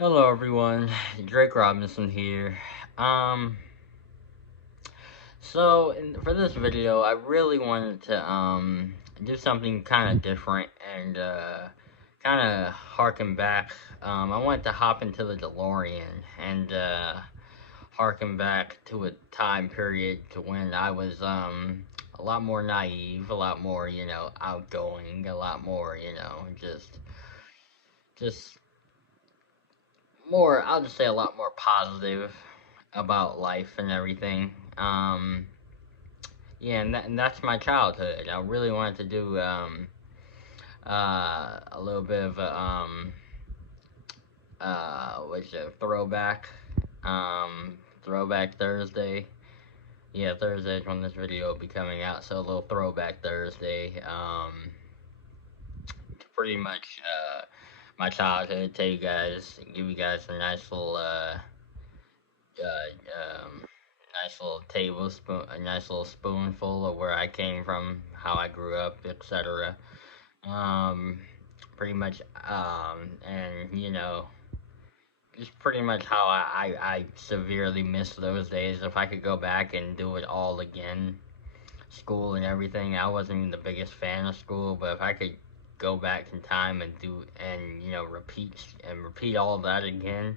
Hello everyone, Drake Robinson here. Um, for this video, I really wanted to do something kind of different and kind of harken back. I wanted to hop into the DeLorean and harken back to a time period to when I was a lot more naive, a lot more outgoing, a lot more just more. I'll just say a lot more positive about life and everything. Yeah, and that's my childhood. I really wanted to do a little bit of what's it, throwback Thursday. Yeah, Thursday is when this video will be coming out. So a little throwback Thursday. To pretty much my childhood. Give you guys a nice little tablespoon, a nice little spoonful of where I came from, how I grew up, etc. Um, Pretty much, and just pretty much how I severely miss those days. If I could go back and do it all again, school and everything, I wasn't even the biggest fan of school, but if I could go back in time and repeat all of that again,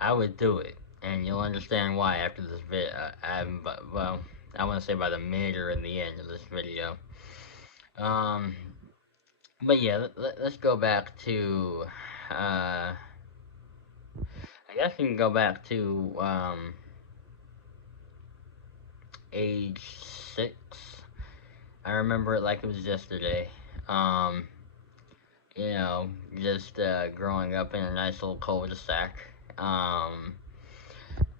I would do it, and you'll understand why after this well, I want to say by the mid or in the end of this video. Um, but yeah, let's go back to. Uh, I guess we can go back to age 6. I remember it like it was yesterday. Um, just growing up in a nice little cul-de-sac. Um,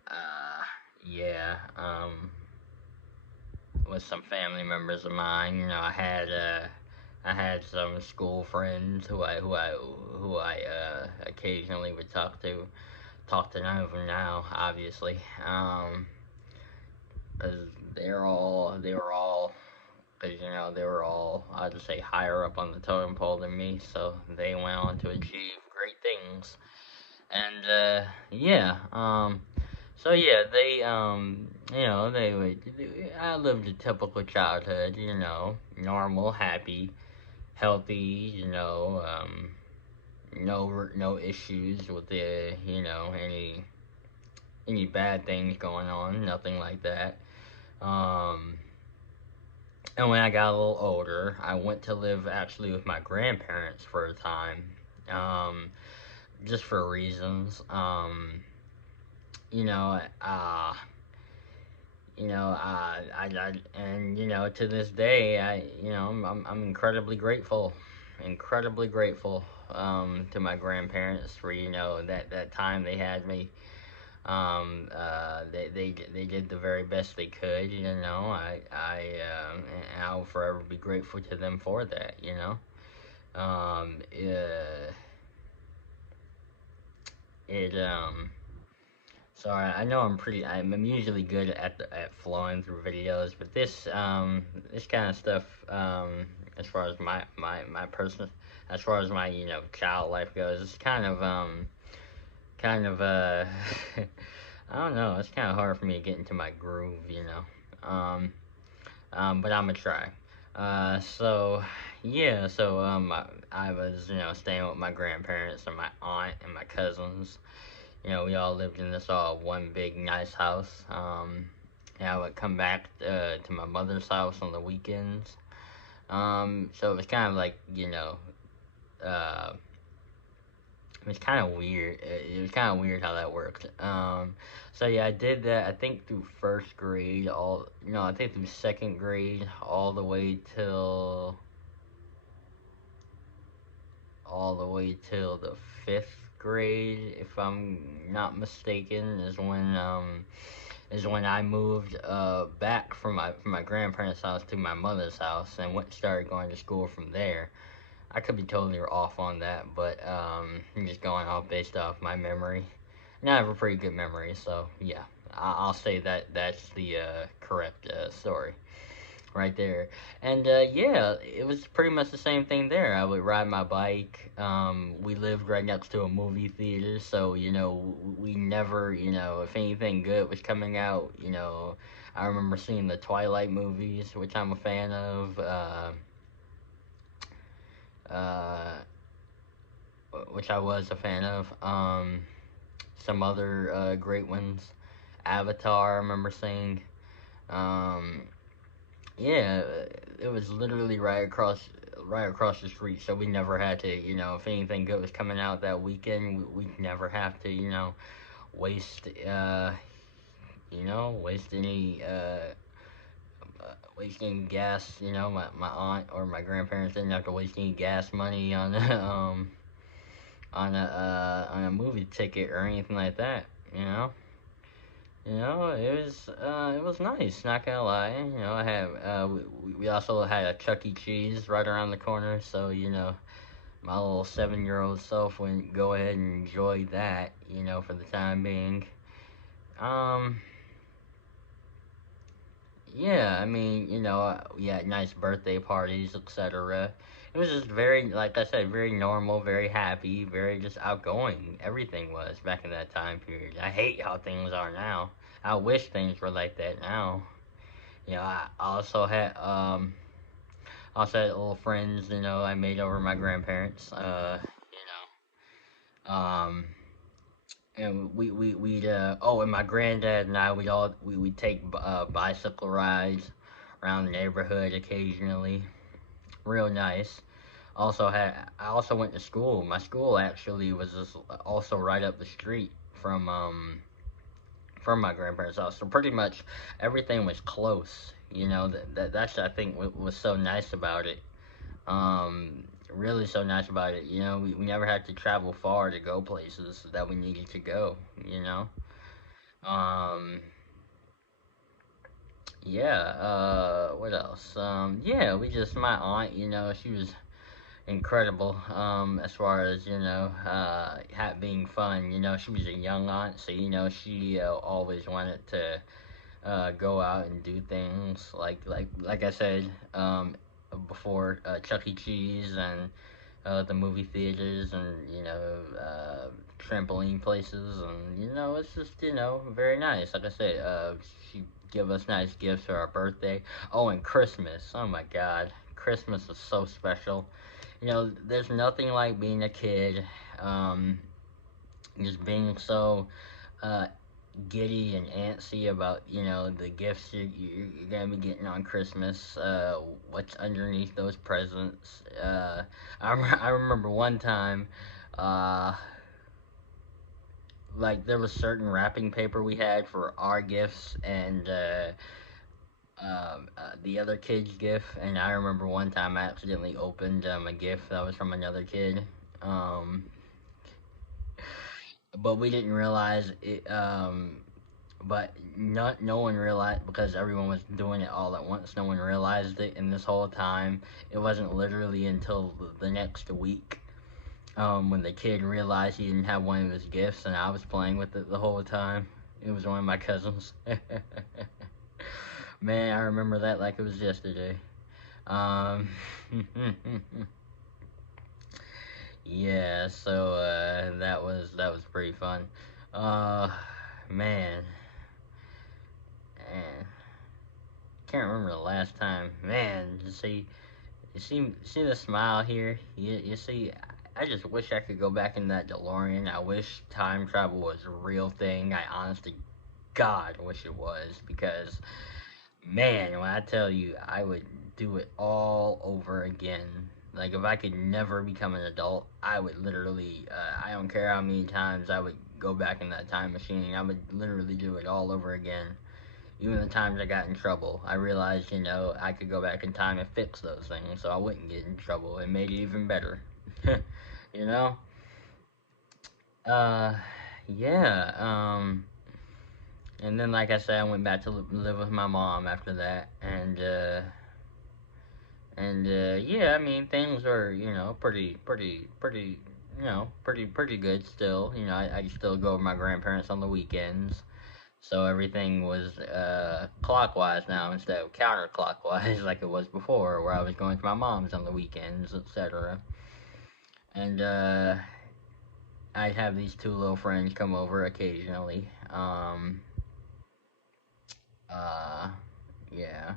uh, yeah. With some family members of mine. I had some school friends who I occasionally would talk to. Talk to none of them now, obviously. Because they were all because they were all, I'd just say, higher up on the totem pole than me, so they went on to achieve great things. And yeah, so yeah, they would. I lived a typical childhood, normal, happy, healthy, no issues with any bad things going on, nothing like that. Um, and when I got a little older, I went to live actually with my grandparents for a time, um, just for reasons. You know, uh, and to this day, I'm incredibly grateful, to my grandparents for that time they had me. They did the very best they could. And I'll forever be grateful to them for that. Um, uh, it Sorry, I know I'm usually good at flowing through videos, but this kind of stuff, as far as my personal, as far as my child life goes, it's kind of I don't know, it's kind of hard for me to get into my groove. But I'm gonna try. So yeah, I was staying with my grandparents and my aunt and my cousins. We all lived in this all one big nice house. And I would come back to my mother's house on the weekends. So it was kind of like, uh, it was kind of weird. It was kind of weird how that worked. So yeah, I did that. I think through first grade, I think through second grade, all the way till the fifth grade, if I'm not mistaken, is when I moved back from my grandparents' house to my mother's house and started going to school from there. I could be totally off on that, but I'm just going off based off my memory. And I have a pretty good memory, so yeah, I'll say that that's the correct story. right there. And yeah, it was pretty much the same thing there. I would ride my bike. We lived right next to a movie theater, so we never, if anything good was coming out, I remember seeing the Twilight movies, which I'm a fan of. Uh, which I was a fan of. Some other great ones. Avatar, I remember seeing. Um, yeah, it was literally right across the street. So we never had to, if anything good was coming out that weekend, we never have to, waste, waste any, wasting gas. My aunt or my grandparents didn't have to waste any gas money on, on a movie ticket or anything like that. You know. It was nice. Not gonna lie. I had we also had a Chuck E. Cheese right around the corner, so my little 7-year old self went go ahead and enjoy that. For the time being. Um, yeah, I mean, we had nice birthday parties, etc. It was just very, like I said, very normal, very happy, very just outgoing. Everything was back in that time period. I hate how things are now. I wish things were like that now. I also had little friends, I made over my grandparents. Um, and and my granddad and I, we'd take bicycle rides around the neighborhood occasionally. Real nice. I also went to school. My school actually was just also right up the street from my grandparents' house. So pretty much everything was close. That's I think what was so nice about it. Really so nice about it. We never had to travel far to go places that we needed to go. You know. Um, yeah. What else? Yeah. We just my aunt. She was incredible. As far as being fun. She was a young aunt, so she always wanted to go out and do things like I said before, Chuck E. Cheese and the movie theaters and trampoline places, and it's just very nice. Like I said, she give us nice gifts for our birthday. Oh, and Christmas. Oh my God, Christmas is so special. There's nothing like being a kid. Um, just being so uh, giddy and antsy about the gifts you're gonna be getting on Christmas. What's underneath those presents? I remember one time, uh, like there was certain wrapping paper we had for our gifts and the other kid's gift, and I remember one time I accidentally opened a gift that was from another kid. Um, but we didn't realize it. But no one realized because everyone was doing it all at once. No one realized it, and this whole time, it wasn't literally until the next week, when the kid realized he didn't have one of his gifts, and I was playing with it the whole time. It was one of my cousins. Man, I remember that like it was yesterday. Um, yeah, so that was pretty fun. Uh, man, man, can't remember the last time. Man, you see the smile here. You see, I just wish I could go back in that DeLorean. I wish time travel was a real thing. I honestly, God, wish it was because man, when I tell you, I would do it all over again. Like if I could never become an adult, I would literally. I don't care how many times I would go back in that time machine. I would literally do it all over again. Even the times I got in trouble, I realized, I could go back in time and fix those things so I wouldn't get in trouble and made it even better. you know? Uh, yeah. And then, like I said, I went back to live with my mom after that, and yeah, I mean things were pretty good still. I still go with my grandparents on the weekends, So everything was clockwise now instead of counterclockwise like it was before, where I was going to my mom's on the weekends, etc. And I'd have these two little friends come over occasionally. Uh, yeah,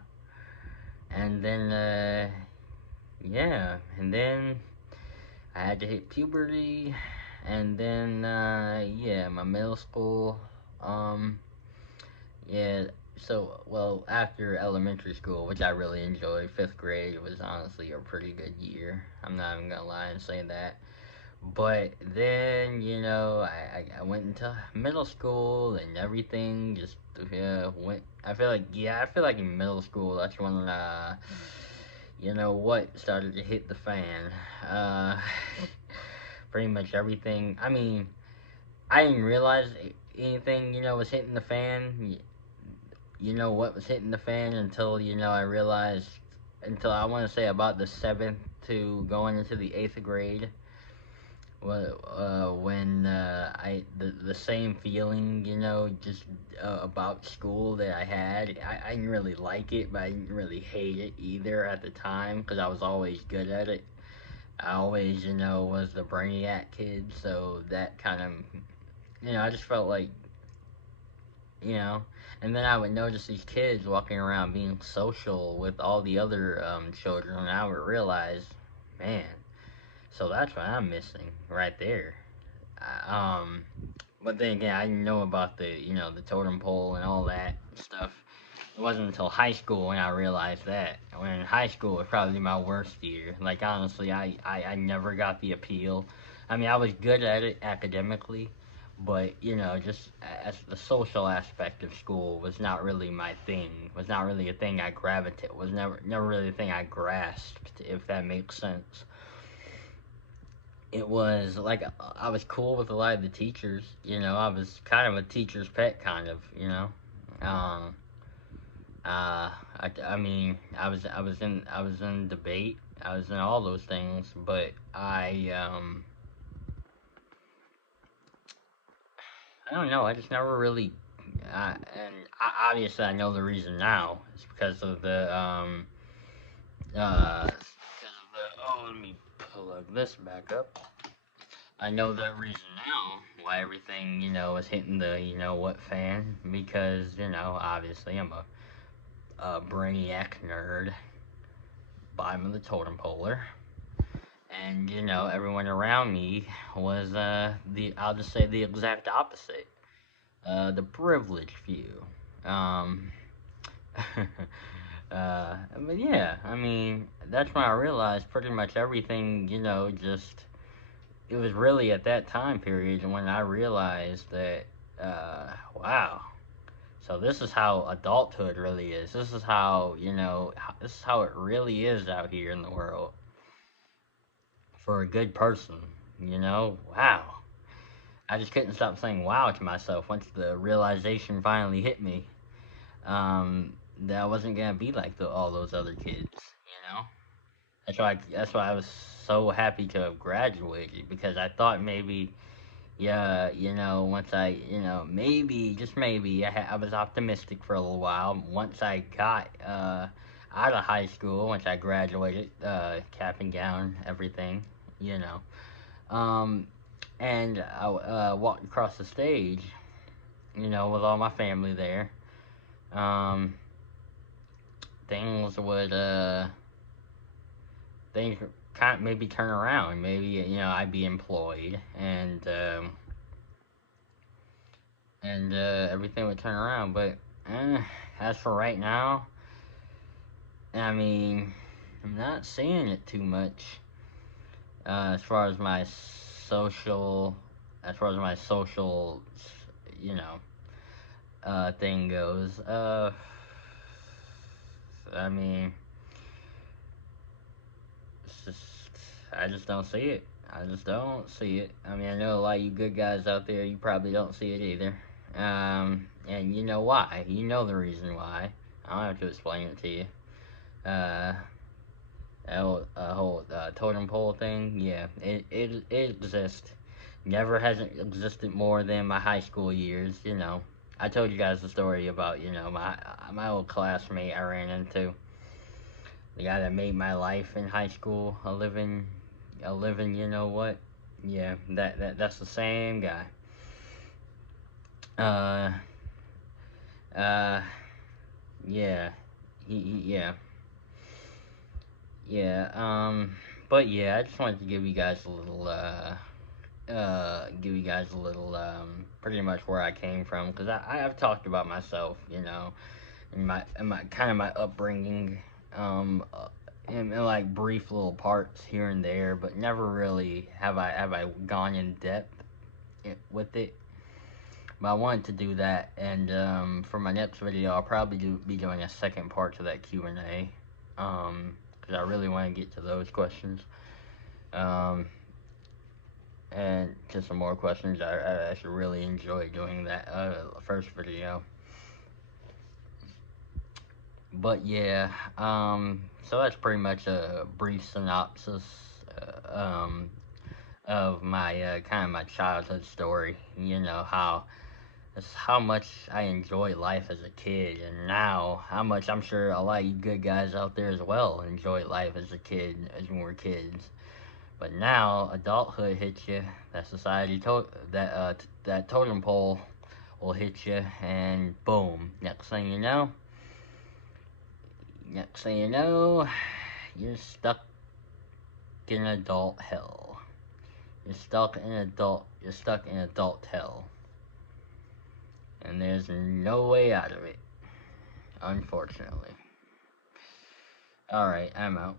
and then yeah, and then I had to hit puberty, and then yeah, my middle school. Um, yeah, so well after elementary school, which I really enjoyed, fifth grade was honestly a pretty good year. I'm not even gonna lie and say that. But then I went into middle school and everything just went. I feel like in middle school that's when what started to hit the fan. Uh, pretty much everything. I mean, I didn't realize anything was hitting the fan. You know what was hitting the fan until I realized until I want to say about the seventh to going into the eighth grade. Well, when the same feeling, just about school that I had, I didn't really like it, but I didn't really hate it either at the time because I was always good at it. I always, was the brainiac kid, so that kind of, I just felt like, you know, and then I would notice these kids walking around being social with all the other children, and I would realize, man, so that's what I'm missing right there. Um, but then again, I didn't know about the totem pole and all that stuff. It wasn't until high school when I realized that. When in high school was probably my worst year. Like honestly, I never got the appeal. I mean, I was good at it academically, but just as the social aspect of school was not really my thing. Was not really a thing I gravitated. Was never really a thing I grasped, if that makes sense. It was like I was cool with a lot of the teachers. I was kind of a teacher's pet, kind of. Um, I mean, I was in debate. I was in all those things, but I don't know. I just never really. Obviously I know the reason now. It's because of the because of the. Oh, let me plug this back up. I know the reason now why everything, is hitting the, what fan. Because, obviously I'm a brainiac nerd. Bottom of the totem polar. And, everyone around me was, I'll just say the exact opposite. The privileged few. Um, but yeah, I mean, that's when I realized pretty much everything, just it was really at that time period when I realized that, wow. So this is how adulthood really is. This is how this is how it really is out here in the world for a good person. Wow. I just couldn't stop saying wow to myself once the realization finally hit me. That I wasn't gonna be like all those other kids. That's why I was so happy to have graduated because I thought maybe yeah, once maybe, just maybe, I was optimistic for a little while. Once I got out of high school, once I graduated, cap and gown, everything, you know, um, and I walked across the stage, with all my family there. Um, things would, things kind of maybe turn around. Maybe, I'd be employed and everything would turn around. But as for right now, I mean, I'm not seeing it too much as far as my social, as far as my social, you know, thing goes. I mean, it's just, I just don't see it. I just don't see it. I mean, I know a lot of you good guys out there, you probably don't see it either. And you know why. You know the reason why. I don't have to explain it to you. Uh, that whole totem pole thing, yeah, it exists. Never hasn't existed more than my high school years. I told you guys the story about, my old classmate I ran into, the guy that made my life in high school a living. You know what? Yeah, that's the same guy. Uh, uh, yeah, yeah, yeah. But yeah, I just wanted to give you guys a little, pretty much where I came from, because I've talked about myself, and my kind of my upbringing, um, uh, in like brief little parts here and there, but never really have I gone in depth with it. But I wanted to do that, and for my next video, I'll probably be doing a second part to that Q&A, because I really want to get to those questions. Um, and to some more questions. I actually really enjoy doing that first video. But yeah, so that's pretty much a brief synopsis of my kind of my childhood story. How much I enjoy life as a kid, and now how much I'm sure a lot of you good guys out there as well enjoy life as a kid, as when we're kids. But now adulthood hits you. That that totem pole will hit you, and boom. Next thing you know, you're stuck in adult hell. You're stuck in adult hell, and there's no way out of it, unfortunately. All right, I'm out.